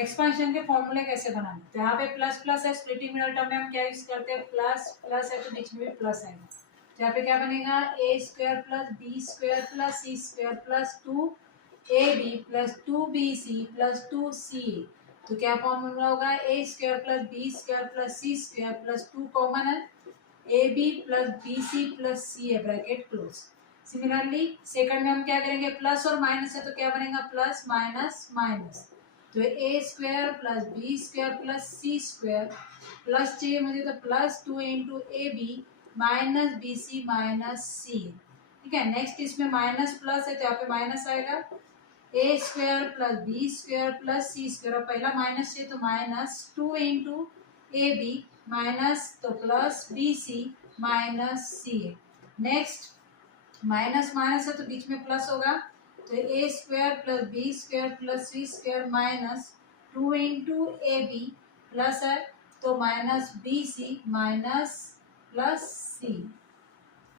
Expansion के फॉर्मूले कैसे बनाने, तो यहाँ पे प्लस प्लस है, स्प्लिटिंग मिडल टर्म में हम क्या यूज करते हैं, प्लस प्लस है तो बीच में भी प्लस आएगा, तो यहाँ पे क्या बनेगा, a square plus b square plus c square plus 2ab plus 2bc plus 2ca, तो क्या फॉर्मूला होगा, a square plus b square plus c square plus 2 common है, a b plus b c plus c है, bracket close. Similarly second में हम क्या करेंगे, plus और माइनस है तो क्या बनेगा, प्लस माइनस माइनस, तो a square plus b square plus c square plus चाहिए मुझे तो plus 2 into a b minus b c minus c, ठीक है। नेक्स्ट इसमें माइनस प्लस है तो यहाँ पे माइनस आएगा, a square plus b square plus c square, और पहला माइनस है तो minus 2 into a b minus तो plus b c minus c. Next minus minus है तो बीच में प्लस होगा, तो a square plus b square plus c square minus 2 into a b plus है तो minus b c minus plus सी।